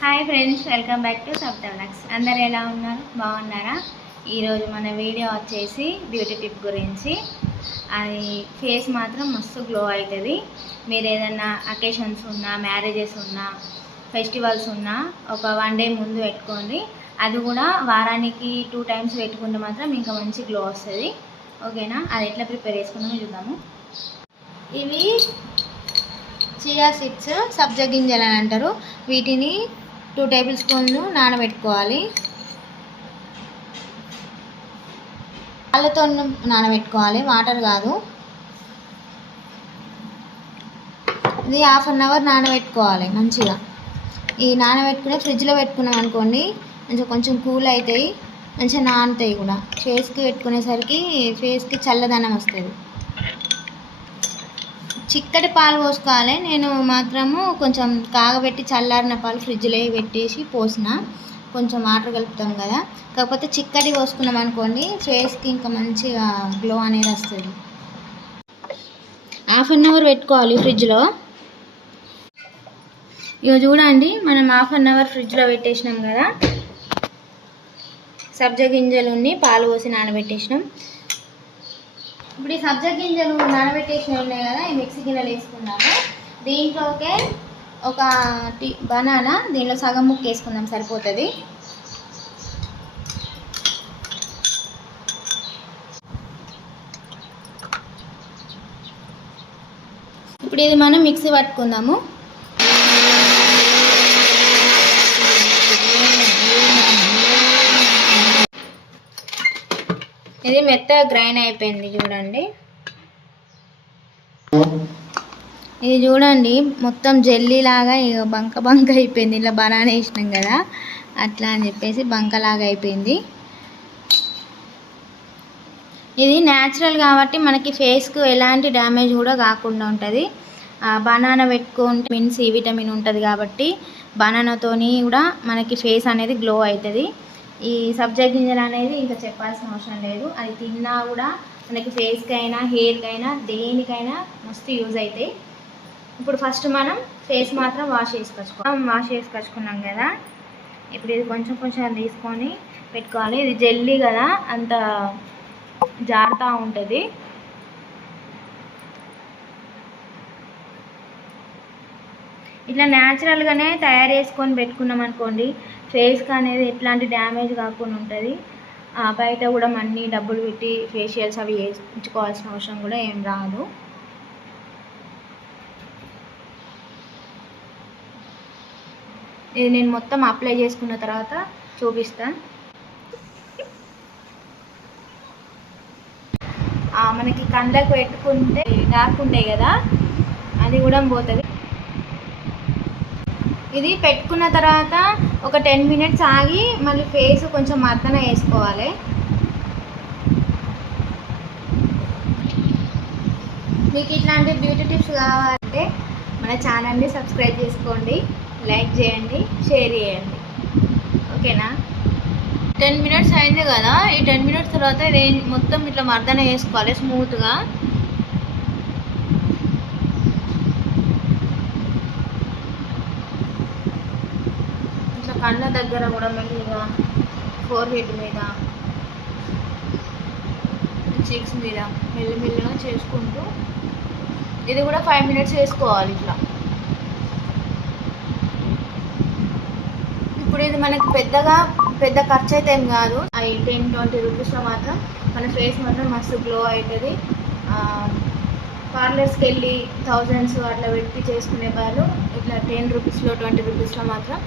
Hi friends welcome back to సబ్టర్నక్స్ అందరు ఎలా ఉన్నారు? బాగున్నారా? ఈరోజు మన వీడియో వచ్చేసి బ్యూటీ టిప్ గురించి. అది ఫేస్ మాత్రం మస్తు గ్లో అవుతుంది. మీరు ఏదైనా అకేషన్స్ ఉన్నా మ్యారేజెస్ ఉన్నా ఫెస్టివల్స్ ఉన్నా ఒక వన్ డే ముందు పెట్టుకోండి. అది కూడా వారానికి టూ టైమ్స్ పెట్టుకుంటే మాత్రం ఇంకా మంచి గ్లో వస్తుంది. ఓకేనా? అది ఎట్లా ప్రిపేర్ చేసుకున్నామో చూద్దాము. ఇవి చియా సీడ్స్ సబ్జ గింజలు అని అంటారు. వీటిని టూ టేబుల్ స్పూన్లు నానబెట్టుకోవాలి. పాలతో నానబెట్టుకోవాలి వాటర్ కాదు. ఇది హాఫ్ అన్ అవర్ నానబెట్టుకోవాలి మంచిగా. ఈ నానబెట్టుకుని ఫ్రిడ్జ్లో పెట్టుకున్నాం అనుకోండి మంచిగా కొంచెం కూల్ అవుతాయి మంచిగా నానుతాయి కూడా. ఫేస్కి పెట్టుకునేసరికి ఫేస్కి చల్లదనం వస్తుంది. చిక్కటి పాలు పోసుకోవాలి. నేను మాత్రము కొంచెం కాగబెట్టి చల్లారిన పాలు ఫ్రిడ్జ్లో పెట్టేసి పోసిన. కొంచెం వాటర్ కలుపుతాం కదా. కాకపోతే చిక్కటి పోసుకున్నాం అనుకోండి ఫేస్కి ఇంకా మంచిగా గ్లో అనేది వస్తుంది. హాఫ్ అన్ అవర్ పెట్టుకోవాలి ఫ్రిడ్జ్లో. ఇక చూడండి మనం హాఫ్ అన్ అవర్ ఫ్రిడ్జ్లో పెట్టేసినాం కదా. సబ్జా గింజలు ఉండి పాలు పోసి నానబెట్టేసినాం. ఇప్పుడు ఈ సబ్జా గింజలు నానబెట్టేసినవి ఉన్నాయి కదా ఈ మిక్సీ గిన్నెలు వేసుకున్నాము దీంట్లోకే ఒక టీ బనానా దీనిలో సగం ముక్క వేసుకుందాం సరిపోతుంది. ఇప్పుడు ఇది మనం మిక్సీ పట్టుకుందాము. ఇది మెత్తగా గ్రైండ్ అయిపోయింది చూడండి. ఇది చూడండి మొత్తం జెల్లీ లాగా బంక బంక అయిపోయింది. ఇలా బనానా వేసినాం కదా అట్లా అని చెప్పేసి బంకలాగా అయిపోయింది. ఇది న్యాచురల్ కాబట్టి మనకి ఫేస్కు ఎలాంటి డ్యామేజ్ కూడా కాకుండా ఉంటుంది. బనానా పెట్టుకుంటే విటమిన్ సి విటమిన్ ఉంటుంది కాబట్టి బనానాతోని కూడా మనకి ఫేస్ అనేది గ్లో అవుతుంది. ఈ సబ్జా గింజలు అనేది ఇంకా చెప్పాల్సిన అవసరం లేదు. అది తిన్నా కూడా మనకి ఫేస్కి అయినా హెయిర్కి అయినా దేనికైనా మస్తు యూజ్ అవుతాయి ఇప్పుడు ఫస్ట్ మనం ఫేస్ మాత్రం వాష్ చేసుకొచ్చుకోవాలి వాష్ చేసుకొచ్చుకున్నాం కదా. ఇప్పుడు ఇది కొంచెం కొంచెం తీసుకొని పెట్టుకోవాలి. ఇది జెల్లీ కదా అంత జారుతూ ఉంటుంది. ఇట్లా న్యాచురల్గానే తయారు చేసుకొని పెట్టుకున్నాం అనుకోండి ఫేస్కి అనేది ఎట్లాంటి డ్యామేజ్ కాకుండా ఉంటుంది. బయట కూడా మనీ డబ్బులు పెట్టి ఫేషియల్స్ అవి వేయించుకోవాల్సిన అవసరం కూడా ఏం రాదు. ఇది నేను మొత్తం అప్లై చేసుకున్న తర్వాత చూపిస్తాను మనకి కళ్ళకు పెట్టుకుంటే డార్క్ ఉంటాయి కదా అది కూడా పోతుంది. ఇది పెట్టుకున్న తర్వాత ఒక టెన్ మినిట్స్ ఆగి మళ్ళీ ఫేస్ కొంచెం మర్దన వేసుకోవాలి. మీకు ఇట్లాంటి బ్యూటీ టిప్స్ కావాలంటే మన ఛానల్ని సబ్స్క్రైబ్ చేసుకోండి లైక్ చేయండి షేర్ చేయండి. ఓకేనా? టెన్ మినిట్స్ అయింది కదా ఈ టెన్ మినిట్స్ తర్వాత ఇది మొత్తం ఇట్లా మర్దన వేసుకోవాలి స్మూత్గా. ఇట్లా దగ్గర కూడా మెల్లిగా ఫోర్ హెడ్ మీద చీక్స్ మీద మెల్లిమెల్లిగా చేసుకుంటూ ఇది కూడా ఫైవ్ మినిట్స్ వేసుకోవాలి ఇట్లా. ఇప్పుడు ఇది మనకి పెద్దగా పెద్ద ఖర్చు అయితే ఏం కాదు. అవి టెన్ ట్వంటీ రూపీస్లో మాత్రం మన ఫేస్ మాత్రం మస్తు గ్లో అవుతుంది. పార్లర్స్కి వెళ్ళి థౌజండ్స్ అట్లా పెట్టి చేసుకునే వాళ్ళు ఇట్లా టెన్ రూపీస్లో ట్వంటీ రూపీస్లో మాత్రం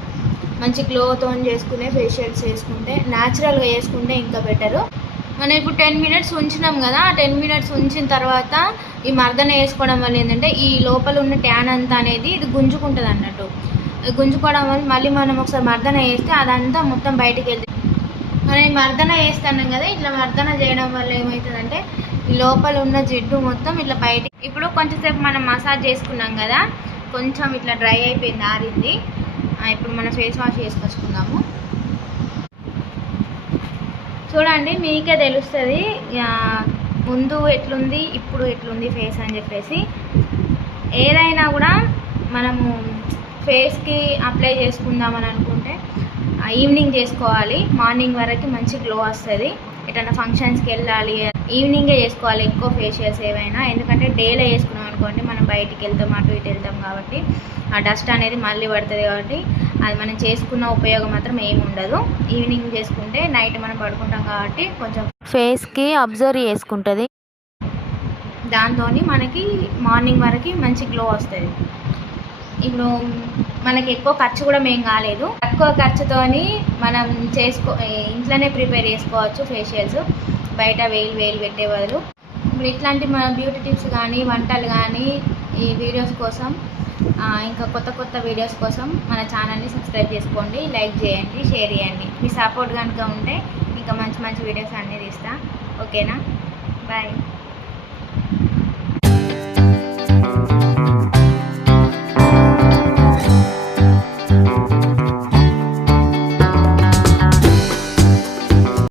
మంచి గ్లోతో చేసుకునే ఫేషియల్స్ చేసుకుంటే న్యాచురల్గా చేసుకుంటే ఇంకా బెటరు మనం ఇప్పుడు టెన్ మినిట్స్ ఉంచినాం కదా ఆ టెన్ మినిట్స్ ఉంచిన తర్వాత ఈ మర్దన వేసుకోవడం వల్ల ఏంటంటే ఈ లోపల ఉన్న ట్యాన్ అంతా అనేది ఇది గుంజుకుంటుంది అన్నట్టు. గుంజుకోవడం వల్ల మళ్ళీ మనం ఒకసారి మర్దన వేస్తే అదంతా మొత్తం బయటికి వెళ్తుంది. మనం ఈ మర్దన వేస్తున్నాం కదా ఇట్లా మర్దన చేయడం వల్ల ఏమవుతుందంటే ఈ లోపల ఉన్న జిడ్డు మొత్తం ఇట్లా బయట ఇప్పుడు కొంచెంసేపు మనం మసాజ్ చేసుకున్నాం కదా కొంచెం ఇట్లా డ్రై అయిపోయింది ఆరింది. ఇప్పుడు మనం ఫేస్ వాష్ చేసుకొచ్చుకుందాము. చూడండి మీకే తెలుస్తుంది ముందు ఎట్లుంది ఇప్పుడు ఎట్లుంది ఫేస్ అని చెప్పేసి. ఏదైనా కూడా మనము ఫేస్కి అప్లై చేసుకుందామని అనుకుంటే ఈవినింగ్ చేసుకోవాలి. మార్నింగ్ వరకు మంచి గ్లో వస్తుంది. ఎటన్నా ఫంక్షన్స్కి వెళ్ళాలి ఈవినింగే చేసుకోవాలి ఎక్కువ ఫేషియల్స్ ఏవైనా. ఎందుకంటే డేలో చేసుకున్నాం అనుకోండి మనం బయటికి వెళ్తాం అటు ఇటు వెళ్తాం కాబట్టి ఆ డస్ట్ అనేది మళ్ళీ పడుతుంది కాబట్టి అది మనం చేసుకున్న ఉపయోగం మాత్రం ఏమి ఉండదు. ఈవినింగ్ చేసుకుంటే నైట్ మనం పడుకుంటాం కాబట్టి కొంచెం ఫేస్కి అబ్జర్వ్ చేసుకుంటుంది. దాంతో మనకి మార్నింగ్ వరకు మంచి గ్లో వస్తుంది. ఇప్పుడు మనకి ఎక్కువ ఖర్చు కూడా మేం కాలేదు. తక్కువ ఖర్చుతోని మనం చేసుకో ఇంట్లోనే ప్రిపేర్ చేసుకోవచ్చు ఫేషియల్స్. బయట వేలు వేలు పెట్టే బదులు. ఇప్పుడు ఇట్లాంటి మన బ్యూటీ టిప్స్ కానీ వంటలు కానీ ఈ వీడియోస్ కోసం ఇంకా కొత్త కొత్త వీడియోస్ కోసం మన ఛానల్ని సబ్స్క్రైబ్ చేసుకోండి లైక్ చేయండి షేర్ చేయండి. మీ సపోర్ట్ కనుక ఉంటే ఇంకా మంచి మంచి వీడియోస్ అన్నీ తీస్తా. ఓకేనా? బాయ్.